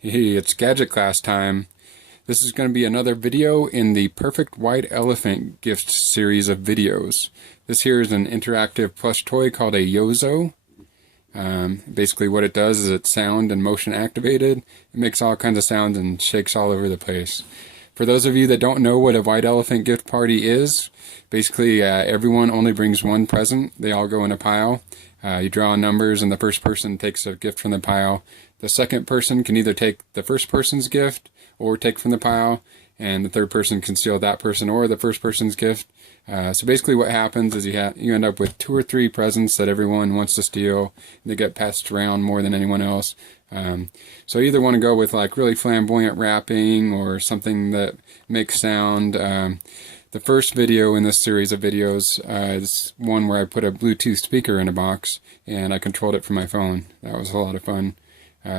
Hey, it's gadget class time. This is going to be another video in the Perfect White Elephant gift series of videos. This here is an interactive plush toy called a YoZo. Basically what it does is it's sound and motion activated. It makes all kinds of sounds and shakes all over the place. For those of you that don't know what a white elephant gift party is, basically everyone only brings one present. They all go in a pile. You draw numbers and the first person takes a gift from the pile. The second person can either take the first person's gift or take from the pile, and the third person can steal that person or the first person's gift. So basically what happens is you end up with 2 or 3 presents that everyone wants to steal. They get passed around more than anyone else. So you either want to go with like really flamboyant wrapping or something that makes sound. The first video in this series of videos is one where I put a Bluetooth speaker in a box and I controlled it from my phone. That was a lot of fun.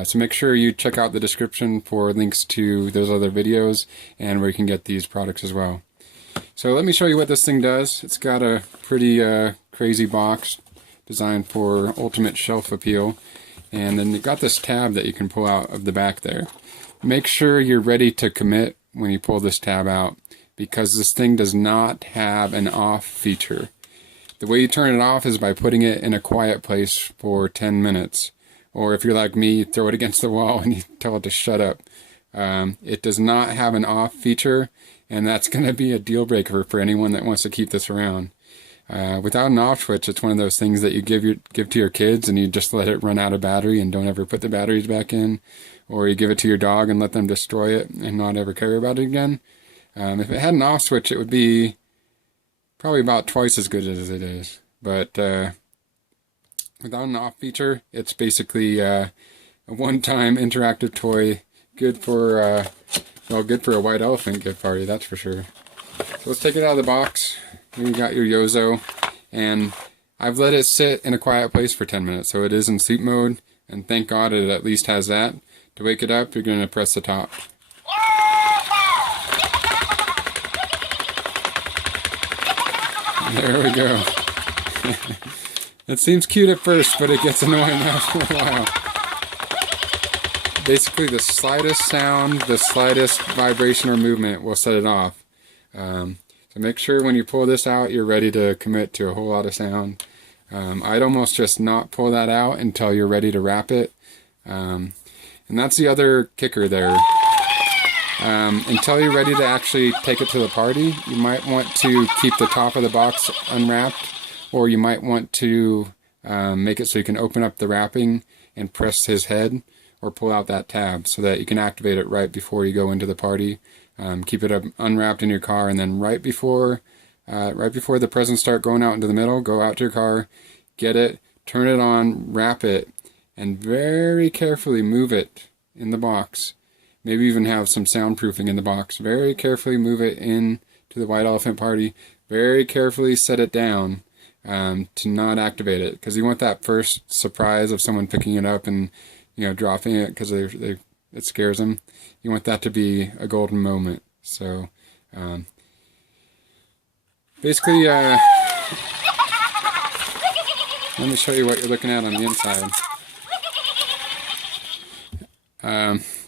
So make sure you check out the description for links to those other videos and where you can get these products as well. So let me show you what this thing does. It's got a pretty crazy box designed for ultimate shelf appeal. And then you've got this tab that you can pull out of the back there. Make sure you're ready to commit when you pull this tab out, because this thing does not have an off feature. The way you turn it off is by putting it in a quiet place for 10 minutes. Or if you're like me, throw it against the wall and you tell it to shut up. It does not have an off feature, and that's going to be a deal breaker for anyone that wants to keep this around. Without an off switch, it's one of those things that you give to your kids and you just let it run out of battery and don't ever put the batteries back in. Or you give it to your dog and let them destroy it and not ever care about it again. If it had an off switch, it would be probably about twice as good as it is. But without an off feature, it's basically a one-time interactive toy, good for good for a white elephant gift party, that's for sure. So let's take it out of the box. Here you got your YoZo, and I've let it sit in a quiet place for 10 minutes, so it is in sleep mode, and thank God it at least has that. To wake it up, you're going to press the top. There we go. It seems cute at first, but it gets annoying after a while. Basically, the slightest sound, the slightest vibration or movement will set it off. So make sure when you pull this out, you're ready to commit to a whole lot of sound. I'd almost just not pull that out until you're ready to wrap it. And that's the other kicker there. Until you're ready to actually take it to the party, you might want to keep the top of the box unwrapped, or you might want to make it so you can open up the wrapping and press his head, or pull out that tab so that you can activate it right before you go into the party. Keep it unwrapped in your car, and then right before the presents start going out into the middle, go out to your car, get it, turn it on, wrap it, and very carefully move it in the box. Maybe even have some soundproofing in the box. Very carefully move it in to the white elephant party. Very carefully set it down to not activate it, because you want that first surprise of someone picking it up and dropping it because it scares them. You want that to be a golden moment. So basically, let me show you what you're looking at on the inside.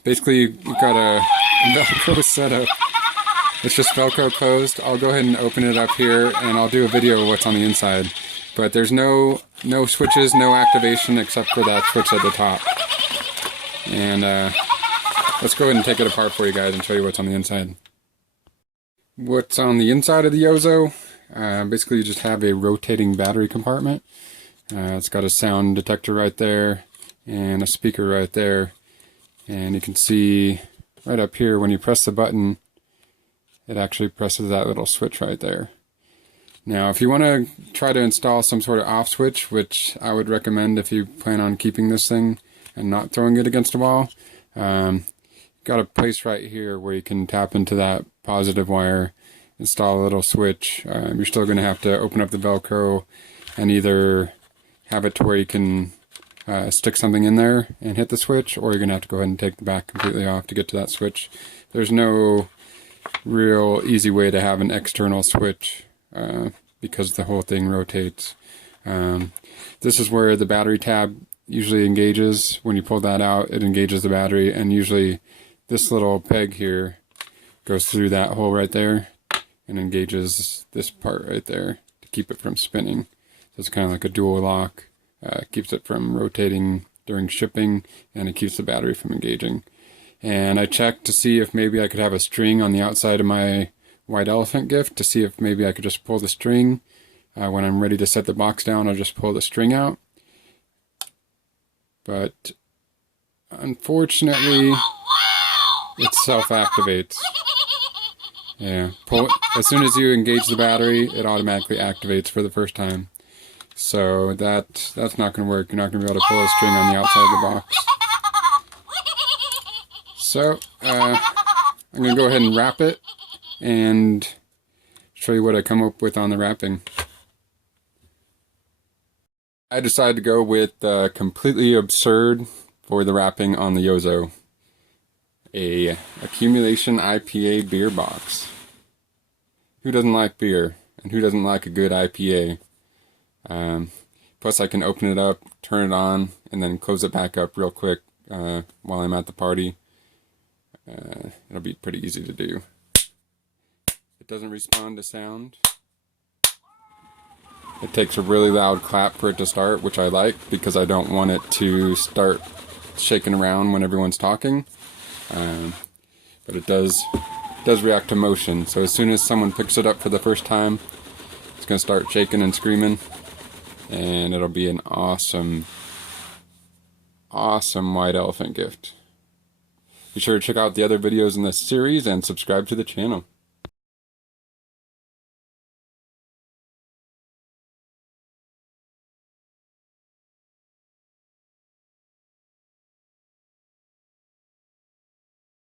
Basically, you've got a Velcro setup. It's just Velcro closed. I'll go ahead and open it up here, and I'll do a video of what's on the inside. But there's no switches, no activation except for that switch at the top. And let's go ahead and take it apart for you guys and show you what's on the inside. What's on the inside of the YoZo? Basically, you just have a rotating battery compartment. It's got a sound detector right there and a speaker right there. And you can see right up here when you press the button, it actually presses that little switch right there. Now, if you want to try to install some sort of off switch, which I would recommend if you plan on keeping this thing and not throwing it against a wall, got a place right here where you can tap into that positive wire, install a little switch. You're still going to have to open up the Velcro and either have it to where you can stick something in there and hit the switch, or you're going to have to go ahead and take the back completely off to get to that switch. There's no real easy way to have an external switch because the whole thing rotates. This is where the battery tab usually engages. When you pull that out, it engages the battery, and usually this little peg here goes through that hole right there and engages this part right there to keep it from spinning. So it's kind of like a dual lock. Keeps it from rotating during shipping, and it keeps the battery from engaging. And I checked to see if maybe I could have a string on the outside of my white elephant gift, to see if maybe I could just pull the string. When I'm ready to set the box down, I'll just pull the string out. But unfortunately, it self-activates. Yeah, pull it. As soon as you engage the battery, it automatically activates for the first time. So that's not going to work. You're not going to be able to pull a string on the outside of the box. So I'm going to go ahead and wrap it and show you what I come up with on the wrapping. I decided to go with completely absurd for the wrapping on the YoZo. A accumulation IPA beer box. Who doesn't like beer? And who doesn't like a good IPA? Plus I can open it up, turn it on, and then close it back up real quick while I'm at the party. It'll be pretty easy to do. It doesn't respond to sound. It takes a really loud clap for it to start, which I like because I don't want it to start shaking around when everyone's talking. But it does react to motion. So as soon as someone picks it up for the first time, it's going to start shaking and screaming. And it'll be an awesome, awesome white elephant gift. Be sure to check out the other videos in this series and subscribe to the channel.